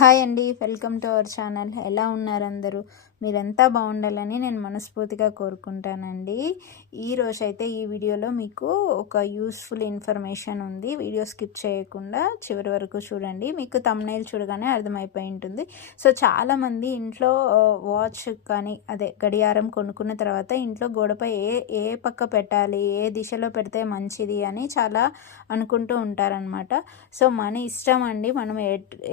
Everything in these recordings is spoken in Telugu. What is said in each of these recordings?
హాయ్ అండి. Welcome to our channel. ఎలా ఉన్నారు అందరూ? మీరంతా బాగుండాలని నేను మనస్ఫూర్తిగా కోరుకుంటానండి. ఈ రోజు అయితే ఈ వీడియోలో మీకు ఒక యూస్ఫుల్ ఇన్ఫర్మేషన్ ఉంది. వీడియో స్కిప్ చేయకుండా చివరి వరకు చూడండి. మీకు తమ్నైల్ చూడగానే అర్థమైపోయి ఉంటుంది. సో చాలామంది ఇంట్లో వాచ్ కానీ అదే గడియారం కొనుక్కున్న తర్వాత ఇంట్లో గోడపై ఏ ఏ పక్క పెట్టాలి ఏ దిశలో పెడితే మంచిది అని చాలా అనుకుంటూ ఉంటారనమాట సో మన ఇష్టం అండి. మనం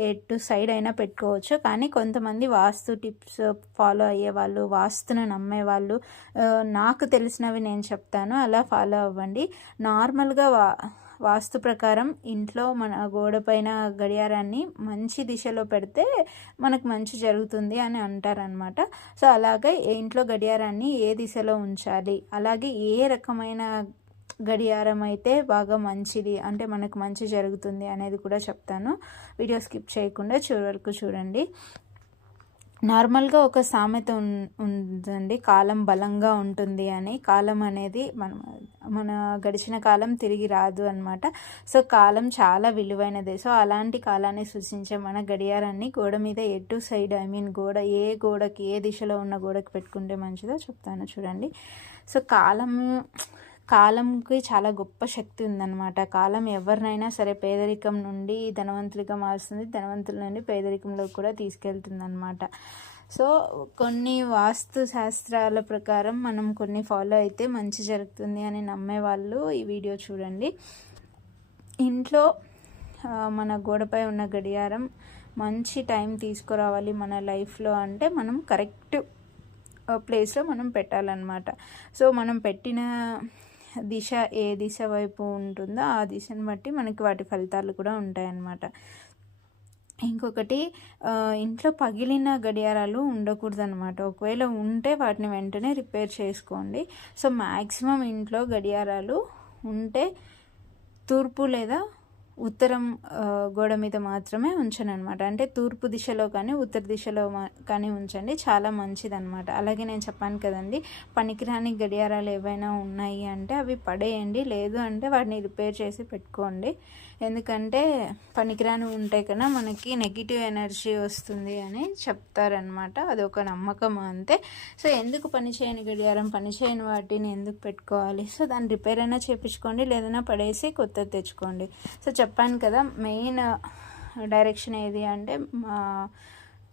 ఎటు సైడ్ అయినా పెట్టుకోవచ్చు. కానీ కొంతమంది వాస్తు టిప్స్ ఫాలో ఫాలో అయ్యేవాళ్ళు వాస్తును నమ్మే వాళ్ళు నాకు తెలిసినవి నేను చెప్తాను. అలా ఫాలో అవ్వండి. నార్మల్గా వా వాస్తు ప్రకారం ఇంట్లో మన గోడపైన గడియారాన్ని మంచి దిశలో పెడితే మనకు మంచి జరుగుతుంది అని అంటారనమాట సో అలాగే ఇంట్లో గడియారాన్ని ఏ దిశలో ఉంచాలి? అలాగే ఏ రకమైన గడియారం అయితే బాగా మంచిది అంటే మనకు మంచి జరుగుతుంది అనేది కూడా చెప్తాను. వీడియో స్కిప్ చేయకుండా చివరి వరకు చూడండి. నార్మల్గా ఒక సామెత ఉందండి. కాలం బలంగా ఉంటుంది అని. కాలం అనేది మన మన గడిచిన కాలం తిరిగి రాదు అనమాట సో కాలం చాలా విలువైనది. సో అలాంటి కాలాన్ని సూచించే మన గడియారాన్ని గోడ మీద ఎటు సైడ్ ఐ మీన్ గోడ ఏ గోడకి ఏ దిశలో ఉన్న గోడకి పెట్టుకుంటే మంచిదో చెప్తాను చూడండి. సో కాలం కాలంకి చాలా గొప్ప శక్తి ఉందన్నమాట. కాలం ఎవరినైనా సరే పేదరికం నుండి ధనవంతులుగా మారుస్తుంది. ధనవంతుల నుండి పేదరికంలోకి కూడా తీసుకెళ్తుంది అనమాట సో కొన్ని వాస్తు శాస్త్రాల ప్రకారం మనం కొన్ని ఫాలో అయితే మంచి జరుగుతుంది అని నమ్మే వాళ్ళు ఈ వీడియో చూడండి. ఇంట్లో మన గోడపై ఉన్న గడియారం మంచి టైం తీసుకురావాలి మన లైఫ్లో అంటే మనం కరెక్ట్ ప్లేస్లో మనం పెట్టాలన్నమాట. సో మనం పెట్టిన దిశ ఏ దిశ వైపు ఉంటుందో ఆ దిశను బట్టి మనకి వాటి ఫలితాలు కూడా ఉంటాయన్నమాట. ఇంకొకటి ఇంట్లో పగిలిన గడియారాలు ఉండకూడదు అనమాట ఒకవేళ ఉంటే వాటిని వెంటనే రిపేర్ చేసుకోండి. సో మ్యాక్సిమం ఇంట్లో గడియారాలు ఉంటే తూర్పు లేదా ఉత్తరం గోడ మీద మాత్రమే ఉంచను అనమాట అంటే తూర్పు దిశలో కానీ ఉత్తర దిశలో కానీ ఉంచండి. చాలా మంచిదన్నమాట. అలాగే నేను చెప్పాను కదండి పనికిరాని గడియారాలు ఏవైనా ఉన్నాయి అంటే అవి పడేయండి. లేదు అంటే వాటిని రిపేర్ చేసి పెట్టుకోండి. ఎందుకంటే పనికిరాని ఉంటే కన్నా మనకి నెగిటివ్ ఎనర్జీ వస్తుంది అని చెప్తారనమాట అది ఒక నమ్మకం అంతే. సో ఎందుకు పని చేయని గడియారం పని చేయని వాటిని ఎందుకు పెట్టుకోవాలి? సో దాన్ని రిపేర్ అయినా చేపించుకోండి లేదన్నా పడేసి కొత్తది తెచ్చుకోండి. సో చెప్పాను కదా మెయిన్ డైరెక్షన్ ఏది అంటే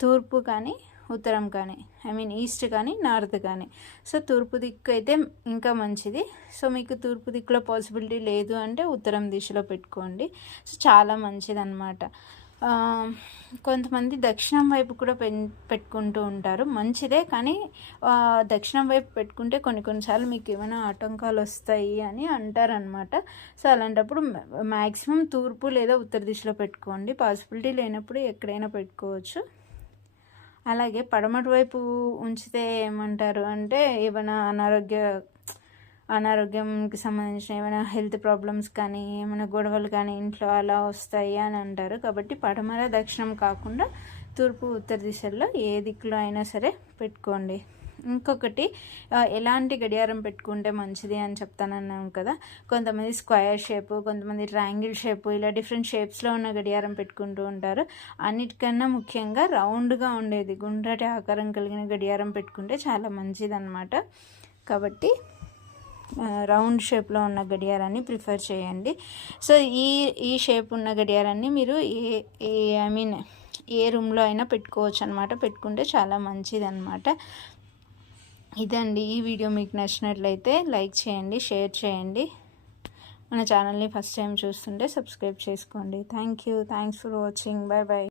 తూర్పు కానీ ఉత్తరం కానీ ఐ మీన్ ఈస్ట్ కానీ నార్త్ కానీ. సో తూర్పు దిక్కు అయితే ఇంకా మంచిది. సో మీకు తూర్పు దిక్కులో పాసిబిలిటీ లేదు అంటే ఉత్తరం దిశలో పెట్టుకోండి. సో చాలా మంచిది అనమాట కొంతమంది దక్షిణం వైపు కూడా పె పెట్టుకుంటూ ఉంటారు. మంచిదే కానీ దక్షిణం వైపు పెట్టుకుంటే కొన్ని కొన్నిసార్లు మీకు ఏమైనా ఆటంకాలు వస్తాయి అని అంటారనమాట సో అలాంటప్పుడు మ్యాక్సిమం తూర్పు లేదా ఉత్తర దిశలో పెట్టుకోండి. పాసిబిలిటీ లేనప్పుడు ఎక్కడైనా పెట్టుకోవచ్చు. అలాగే పడమటి వైపు ఉంచితే ఏమంటారు అంటే ఏమైనా అనారోగ్య అనారోగ్యంకి సంబంధించిన ఏమైనా హెల్త్ ప్రాబ్లమ్స్ కానీ ఏమైనా గొడవలు కానీ ఇంట్లో అలా వస్తాయి అని అంటారు. కాబట్టి పడమర దక్షిణం కాకుండా తూర్పు ఉత్తర దిశల్లో ఏ దిక్కులో అయినా సరే పెట్టుకోండి. ఇంకొకటి ఎలాంటి గడియారం పెట్టుకుంటే మంచిది అని చెప్తానన్నాం కదా. కొంతమంది స్క్వయర్ షేప్ కొంతమంది ట్రయాంగిల్ షేప్ ఇలా డిఫరెంట్ షేప్స్లో ఉన్న గడియారం పెట్టుకుంటూ ఉంటారు. అన్నిటికన్నా ముఖ్యంగా రౌండ్గా ఉండేది గుండ్రటి ఆకారం కలిగిన గడియారం పెట్టుకుంటే చాలా మంచిది అనమాట కాబట్టి రౌండ్ షేప్లో ఉన్న గడియారాన్ని ప్రిఫర్ చేయండి. సో ఈ ఈ షేప్ ఉన్న గడియారాన్ని మీరు ఏ ఏ ఐ మీన్ ఏ రూమ్లో అయినా పెట్టుకోవచ్చు అనమాట పెట్టుకుంటే చాలా మంచిది అనమాట ఇదండి ఈ వీడియో మీకు నచ్చినట్లయితే లైక్ చేయండి షేర్ చేయండి. మన ఛానల్ని ఫస్ట్ టైం చూస్తుంటే సబ్స్క్రైబ్ చేసుకోండి. Thank you thanks for watching. Bye bye